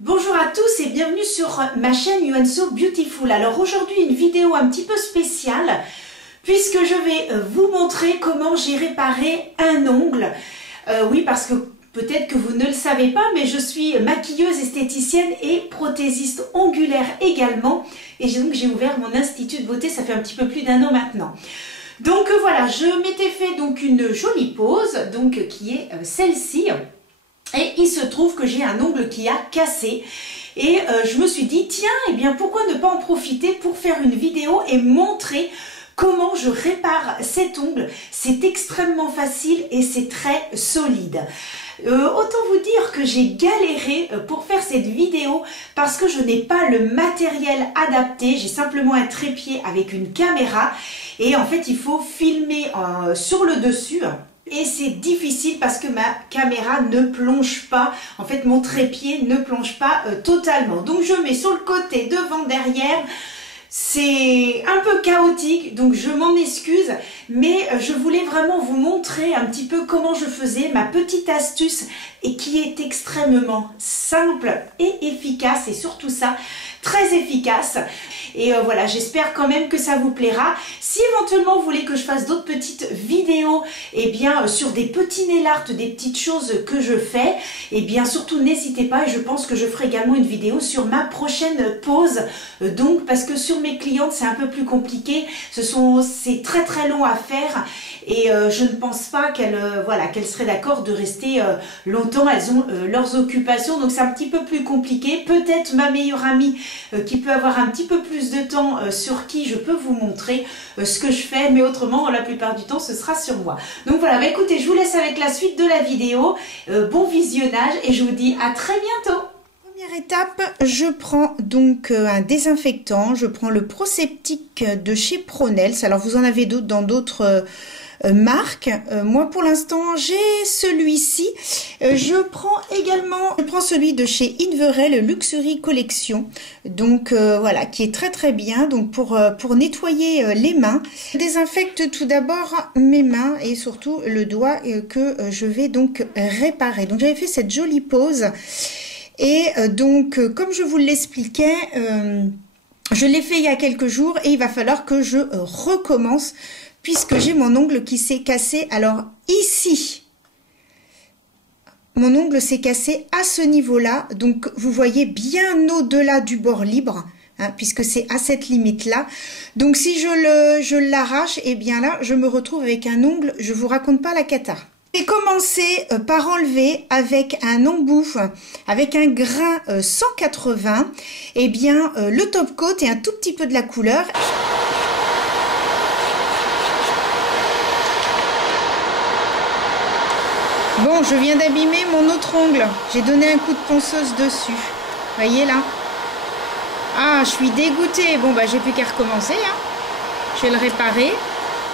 Bonjour à tous et bienvenue sur ma chaîne You and So Beautiful. Alors aujourd'hui une vidéo un petit peu spéciale puisque je vais vous montrer comment j'ai réparé un ongle. Oui, parce que peut-être que vous ne le savez pas, mais je suis maquilleuse, esthéticienne et prothésiste ongulaire également. Et donc j'ai ouvert mon institut de beauté, ça fait un petit peu plus d'1 an maintenant. Donc voilà, je m'étais fait donc une jolie pose, donc qui est celle-ci. Et il se trouve que j'ai un ongle qui a cassé et je me suis dit tiens, eh bien pourquoi ne pas en profiter pour faire une vidéo et montrer comment je répare cet ongle. C'est extrêmement facile et c'est très solide. Autant vous dire que j'ai galéré pour faire cette vidéo parce que je n'ai pas le matériel adapté. J'ai simplement un trépied avec une caméra et en fait il faut filmer sur le dessus. Et c'est difficile parce que ma caméra ne plonge pas, en fait mon trépied ne plonge pas totalement. Donc je mets sur le côté, devant, derrière. C'est un peu chaotique, donc je m'en excuse, mais je voulais vraiment vous montrer un petit peu comment je faisais, ma petite astuce, et qui est extrêmement simple et efficace, et surtout ça, très efficace. Et voilà, j'espère quand même que ça vous plaira. Si éventuellement vous voulez que je fasse d'autres petites vidéos, eh bien sur des petits nail art, des petites choses que je fais, eh bien surtout n'hésitez pas, et je pense que je ferai également une vidéo sur ma prochaine pause. Donc parce que sur mes clientes c'est un peu plus compliqué, c'est très très long à faire et je ne pense pas qu'elles seraient d'accord de rester longtemps. Elles ont leurs occupations, donc c'est un petit peu plus compliqué. Peut-être ma meilleure amie qui peut avoir un petit peu plus de temps, sur qui je peux vous montrer ce que je fais, mais autrement la plupart du temps ce sera sur moi. Donc voilà, bah écoutez, je vous laisse avec la suite de la vidéo. Bon visionnage et je vous dis à très bientôt. Première étape, je prends donc un désinfectant, je prends le Proseptic de chez Pronels. Alors vous en avez d'autres dans d'autres marques. Moi pour l'instant j'ai celui-ci. Je prends celui de chez Inverell, le Luxury Collection. Donc voilà, qui est très très bien. Donc pour nettoyer les mains. Je désinfecte tout d'abord mes mains et surtout le doigt que je vais donc réparer. Donc j'avais fait cette jolie pose. Et donc, comme je vous l'expliquais, je l'ai fait il y a quelques jours et il va falloir que je recommence puisque j'ai mon ongle qui s'est cassé. Alors ici, mon ongle s'est cassé à ce niveau-là. Donc, vous voyez bien au-delà du bord libre, hein, puisque c'est à cette limite-là. Donc, si je l'arrache, eh bien là, je me retrouve avec un ongle, je vous raconte pas la cata. J'ai commencé par enlever avec un embout, avec un grain 180, eh bien le top coat et un tout petit peu de la couleur. Bon, je viens d'abîmer mon autre ongle. J'ai donné un coup de ponceuse dessus. Voyez là. Ah, je suis dégoûtée. Bon, bah j'ai plus qu'à recommencer, hein. Je vais le réparer.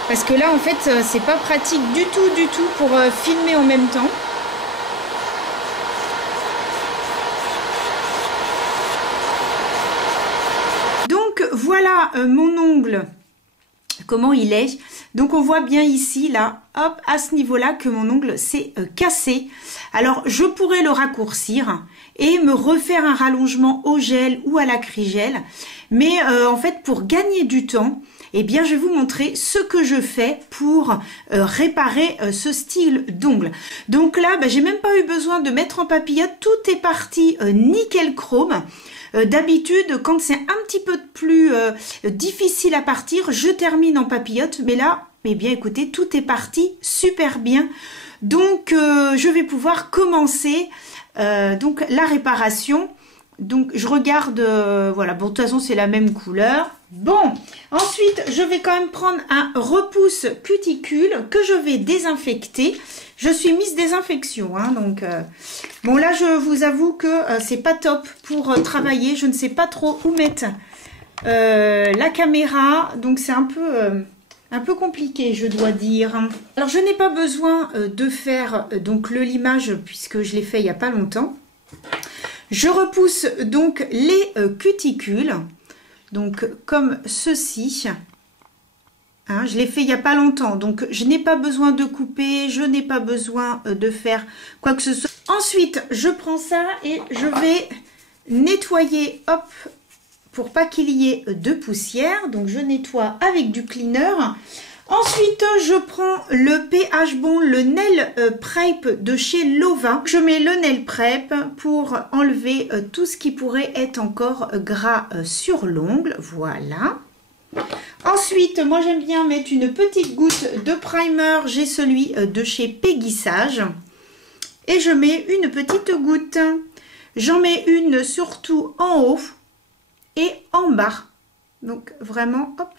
Parce que là, en fait, c'est pas pratique du tout pour filmer en même temps. Donc, voilà mon ongle, comment il est. Donc, on voit bien ici, là, hop, à ce niveau-là, que mon ongle s'est cassé. Alors, je pourrais le raccourcir et me refaire un rallongement au gel ou à l'acrygel. Mais en fait, pour gagner du temps, eh bien, je vais vous montrer ce que je fais pour réparer ce style d'ongle. Donc là, j'ai même pas eu besoin de mettre en papillote. Tout est parti nickel chrome. D'habitude, quand c'est un petit peu plus difficile à partir, je termine en papillote. Mais là, eh bien, écoutez, tout est parti super bien. Donc, je vais pouvoir commencer donc la réparation. Donc je regarde, voilà, bon de toute façon c'est la même couleur. Bon, ensuite je vais quand même prendre un repousse cuticule que je vais désinfecter. Je suis Miss Désinfection, hein, donc bon là je vous avoue que c'est pas top pour travailler. Je ne sais pas trop où mettre la caméra, donc c'est un peu compliqué, je dois dire. Alors je n'ai pas besoin de faire donc le limage puisque je l'ai fait il n'y a pas longtemps. Je repousse donc les cuticules, donc comme ceci. Hein, je l'ai fait il n'y a pas longtemps, donc je n'ai pas besoin de couper, je n'ai pas besoin de faire quoi que ce soit. Ensuite, je prends ça et je vais nettoyer, hop, pour pas qu'il y ait de poussière. Donc je nettoie avec du cleaner. Ensuite, je prends le pH Bon, le Nail Prep de chez Lova. Je mets le Nail Prep pour enlever tout ce qui pourrait être encore gras sur l'ongle. Voilà. Ensuite, moi j'aime bien mettre une petite goutte de primer. J'ai celui de chez Péguissage. Et je mets une petite goutte. J'en mets une surtout en haut et en bas. Donc vraiment, hop.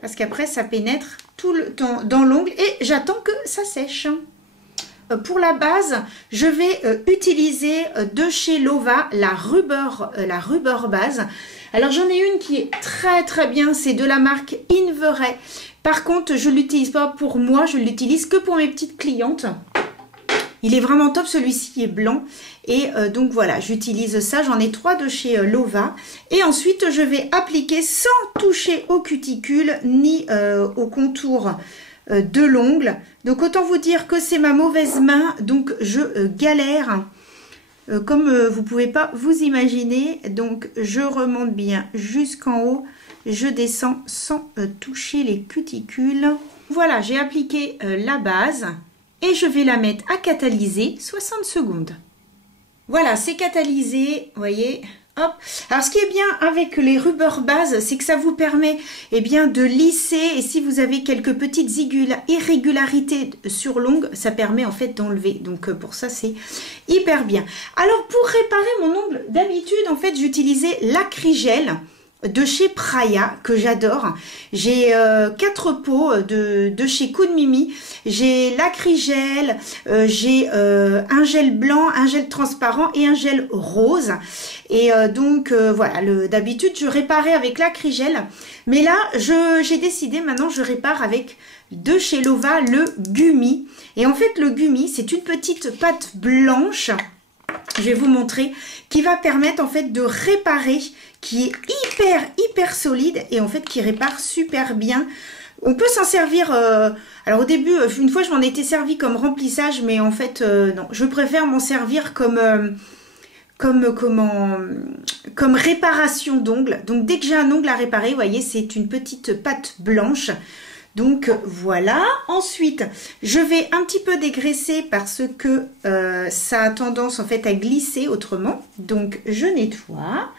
Parce qu'après, ça pénètre tout le temps dans l'ongle et j'attends que ça sèche. Pour la base, je vais utiliser de chez Lova la Rubber Base. Alors, j'en ai une qui est très bien. C'est de la marque Inveray. Par contre, je ne l'utilise pas pour moi. Je l'utilise que pour mes petites clientes. Il est vraiment top, celui-ci est blanc. Et donc voilà, j'utilise ça. J'en ai 3 de chez Lova. Et ensuite, je vais appliquer sans toucher aux cuticules ni au contour de l'ongle. Donc autant vous dire que c'est ma mauvaise main. Donc je galère comme vous ne pouvez pas vous imaginer. Donc je remonte bien jusqu'en haut. Je descends sans toucher les cuticules. Voilà, j'ai appliqué la base. Et je vais la mettre à catalyser 60 secondes. Voilà, c'est catalysé, vous voyez, hop. Alors, ce qui est bien avec les Rubber Base, c'est que ça vous permet, eh bien, de lisser. Et si vous avez quelques petites irrégularités sur l'ongle, ça permet en fait d'enlever. Donc, pour ça, c'est hyper bien. Alors, pour réparer mon ongle, d'habitude, en fait, j'utilisais l'acrygel de chez Praia, que j'adore. J'ai 4 pots de chez Coup de Mimi. J'ai l'acrygel, j'ai un gel blanc, un gel transparent et un gel rose. Et donc, voilà, d'habitude, je réparais avec l'acrygel. Mais là, j'ai décidé, maintenant, je répare avec de chez Lova, le Gummi. Et en fait, le Gummi, c'est une petite pâte blanche, je vais vous montrer, qui va permettre en fait de réparer, qui est hyper solide et en fait qui répare super bien. On peut s'en servir, alors au début, une fois je m'en étais servi comme remplissage, mais en fait non, je préfère m'en servir comme réparation d'ongles. Donc dès que j'ai un ongle à réparer, vous voyez, c'est une petite pâte blanche. Donc voilà, ensuite je vais un petit peu dégraisser parce que ça a tendance en fait à glisser autrement. Donc je nettoie.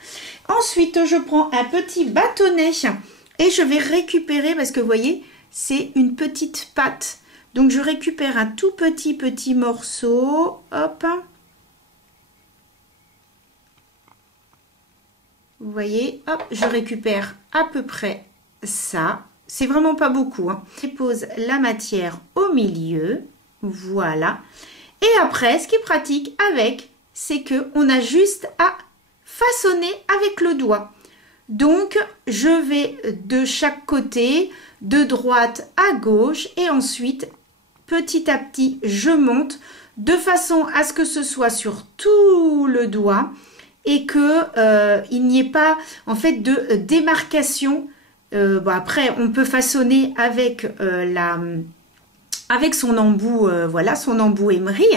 Ensuite je prends un petit bâtonnet et je vais récupérer, parce que vous voyez c'est une petite pâte. Donc je récupère un tout petit morceau, hop. Vous voyez, hop, je récupère à peu près ça. C'est vraiment pas beaucoup, hein. Je pose la matière au milieu, voilà. Et après, ce qui est pratique avec, c'est que on a juste à façonner avec le doigt. Donc, je vais de chaque côté, de droite à gauche, et ensuite, petit à petit, je monte de façon à ce que ce soit sur tout le doigt et que il n'y ait pas en fait de démarcation. Bon, après, on peut façonner avec avec son embout, voilà, son embout émery,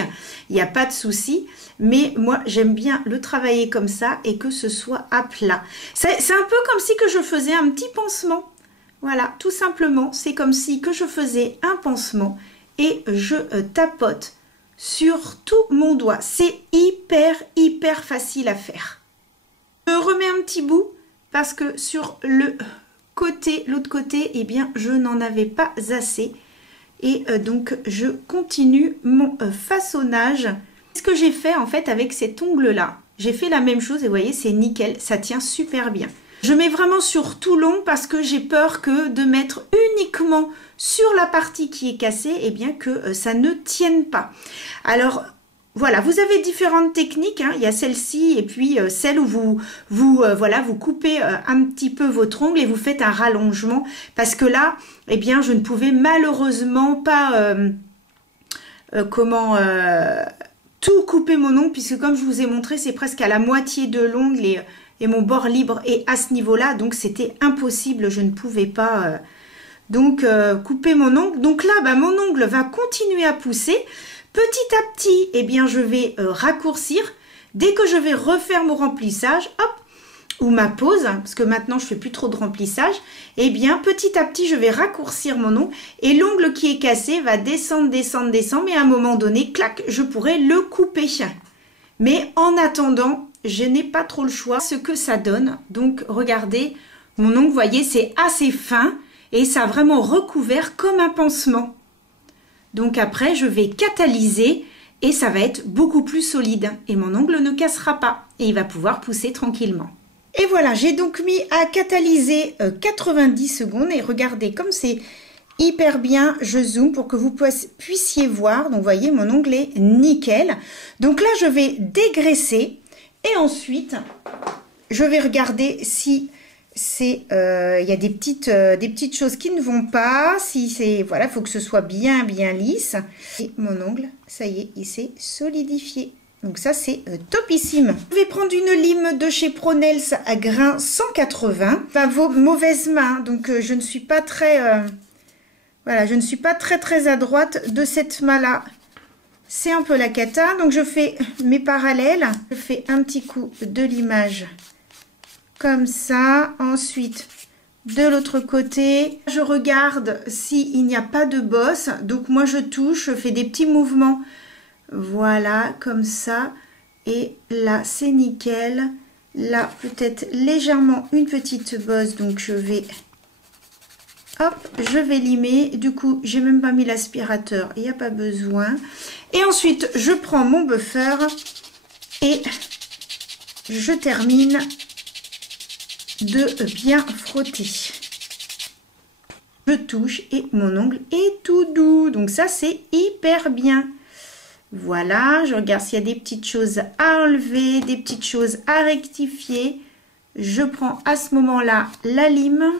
il n'y a pas de souci. Mais moi, j'aime bien le travailler comme ça et que ce soit à plat. C'est un peu comme si que je faisais un petit pansement. Voilà, tout simplement, c'est comme si que je faisais un pansement et je tapote sur tout mon doigt. C'est hyper facile à faire. Je remets un petit bout parce que sur l'autre côté, eh bien, je n'en avais pas assez. Et donc, je continue mon façonnage. Ce que j'ai fait en fait avec cet ongle-là, j'ai fait la même chose et vous voyez, c'est nickel, ça tient super bien. Je mets vraiment sur tout long parce que j'ai peur que de mettre uniquement sur la partie qui est cassée, eh bien que ça ne tienne pas. Alors, voilà, vous avez différentes techniques, hein. Il y a celle-ci et puis celle où voilà, vous coupez un petit peu votre ongle et vous faites un rallongement. Parce que là, eh bien, je ne pouvais malheureusement pas, tout couper mon ongle, puisque comme je vous ai montré, c'est presque à la moitié de l'ongle et mon bord libre est à ce niveau-là. Donc, c'était impossible, je ne pouvais pas couper mon ongle. Donc là, bah, mon ongle va continuer à pousser. Petit à petit, eh bien, je vais raccourcir. Dès que je vais refaire mon remplissage, hop, ou ma pause, parce que maintenant je fais plus trop de remplissage, eh bien petit à petit je vais raccourcir mon ongle et l'ongle qui est cassé va descendre, descendre, descendre, mais à un moment donné, clac, je pourrais le couper. Mais en attendant, je n'ai pas trop le choix, ce que ça donne. Donc regardez, mon ongle, vous voyez, c'est assez fin et ça a vraiment recouvert comme un pansement. Donc après, je vais catalyser et ça va être beaucoup plus solide et mon ongle ne cassera pas et il va pouvoir pousser tranquillement. Et voilà, j'ai donc mis à catalyser 90 secondes et regardez comme c'est hyper bien, je zoome pour que vous puissiez voir. Donc vous voyez, mon ongle est nickel. Donc là, je vais dégraisser et ensuite, je vais regarder si c'est y a des petites choses qui ne vont pas. Si c'est voilà, il faut que ce soit bien lisse. Et mon ongle, ça y est, il s'est solidifié. Donc ça, c'est topissime. Je vais prendre une lime de chez Pronels à grain 180. Enfin, vos mauvaises mains. Donc je ne suis pas très... voilà, je ne suis pas très à droite de cette main-là. C'est un peu la cata. Donc je fais mes parallèles. Je fais un petit coup de limage comme ça. Ensuite, de l'autre côté, je regarde s'il n'y a pas de bosse. Donc moi, je touche, je fais des petits mouvements. Voilà, comme ça. Et là, c'est nickel. Là, peut-être légèrement une petite bosse. Donc, je vais... Hop, je vais limer. Du coup, j'ai même pas mis l'aspirateur. Il n'y a pas besoin. Et ensuite, je prends mon buffer. Et je termine de bien frotter. Je touche et mon ongle est tout doux. Donc, ça, c'est hyper bien. Voilà, je regarde s'il y a des petites choses à enlever, des petites choses à rectifier. Je prends à ce moment-là la lime.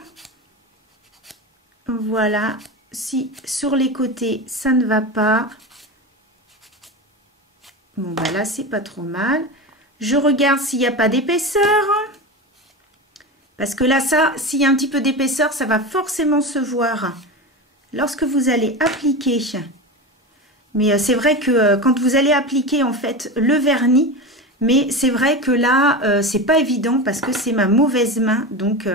Voilà, si sur les côtés ça ne va pas. Bon, bah là, c'est pas trop mal. Je regarde s'il n'y a pas d'épaisseur. Parce que là, ça, s'il y a un petit peu d'épaisseur, ça va forcément se voir lorsque vous allez appliquer. Mais c'est vrai que quand vous allez appliquer en fait le vernis, mais c'est vrai que là, c'est pas évident parce que c'est ma mauvaise main. Donc,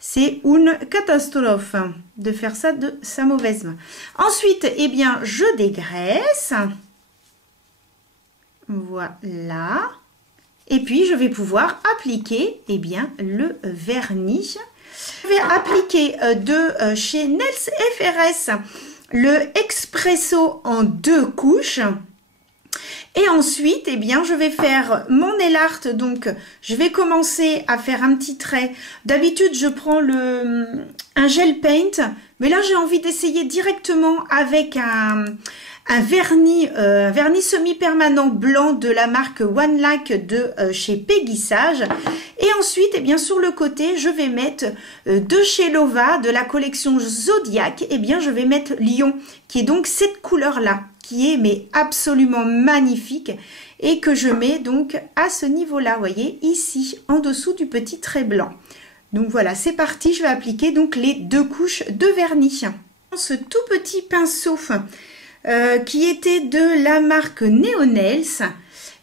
c'est une catastrophe de faire ça de sa mauvaise main. Ensuite, eh bien, je dégraisse. Voilà. Et puis, je vais pouvoir appliquer eh bien, le vernis. Je vais appliquer de chez Nails FRS le Expresso en 2 couches. Et ensuite, eh bien, je vais faire mon nail art. Donc, je vais commencer à faire un petit trait. D'habitude, je prends un gel paint. Mais là, j'ai envie d'essayer directement avec un vernis semi-permanent blanc de la marque One Lac de chez Péguissage. Et ensuite, eh bien, sur le côté, je vais mettre de chez Lova, de la collection Zodiac, eh bien, je vais mettre Lion, qui est donc cette couleur-là, qui est mais absolument magnifique et que je mets donc à ce niveau-là, vous voyez, ici, en dessous du petit trait blanc. Donc voilà, c'est parti, je vais appliquer donc les 2 couches de vernis. Ce tout petit pinceau qui était de la marque Neo Nails,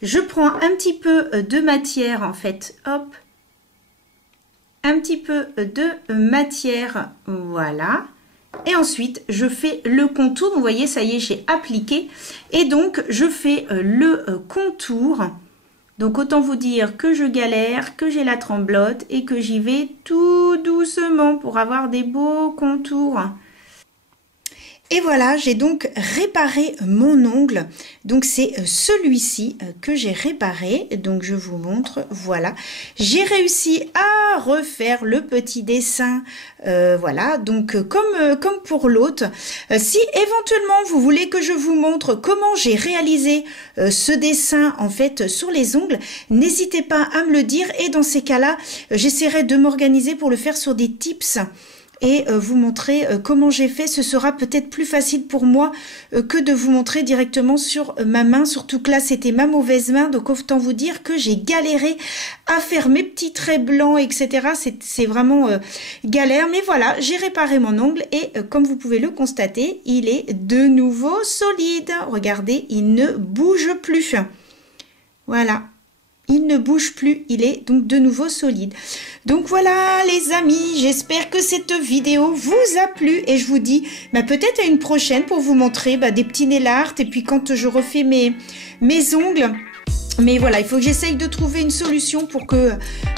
je prends un petit peu de matière en fait, hop, un petit peu de matière, voilà. Et ensuite, je fais le contour. Vous voyez, ça y est, j'ai appliqué. Et donc, je fais le contour. Donc, autant vous dire que je galère, que j'ai la tremblote et que j'y vais tout doucement pour avoir des beaux contours. Et voilà, j'ai donc réparé mon ongle. Donc c'est celui-ci que j'ai réparé. Donc je vous montre, voilà. J'ai réussi à refaire le petit dessin. Voilà, donc comme pour l'autre. Si éventuellement vous voulez que je vous montre comment j'ai réalisé ce dessin en fait sur les ongles, n'hésitez pas à me le dire. Et dans ces cas-là, j'essaierai de m'organiser pour le faire sur des tips. Et vous montrer comment j'ai fait. Ce sera peut-être plus facile pour moi que de vous montrer directement sur ma main. Surtout que là, c'était ma mauvaise main. Donc, autant vous dire que j'ai galéré à faire mes petits traits blancs, etc. C'est vraiment galère. Mais voilà, j'ai réparé mon ongle. Et comme vous pouvez le constater, il est de nouveau solide. Regardez, il ne bouge plus. Voilà. il ne bouge plus, il est donc de nouveau solide. Donc voilà les amis, j'espère que cette vidéo vous a plu et je vous dis peut-être à une prochaine pour vous montrer des petits nail art et puis quand je refais mes ongles. Mais voilà, il faut que j'essaye de trouver une solution pour que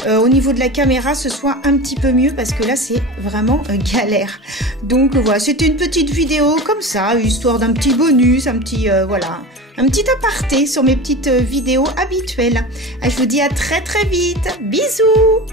au niveau de la caméra ce soit un petit peu mieux parce que là c'est vraiment galère. Donc voilà, c'était une petite vidéo comme ça, histoire d'un petit bonus, un petit voilà, un petit aparté sur mes petites vidéos habituelles. Je vous dis à très très vite, bisous.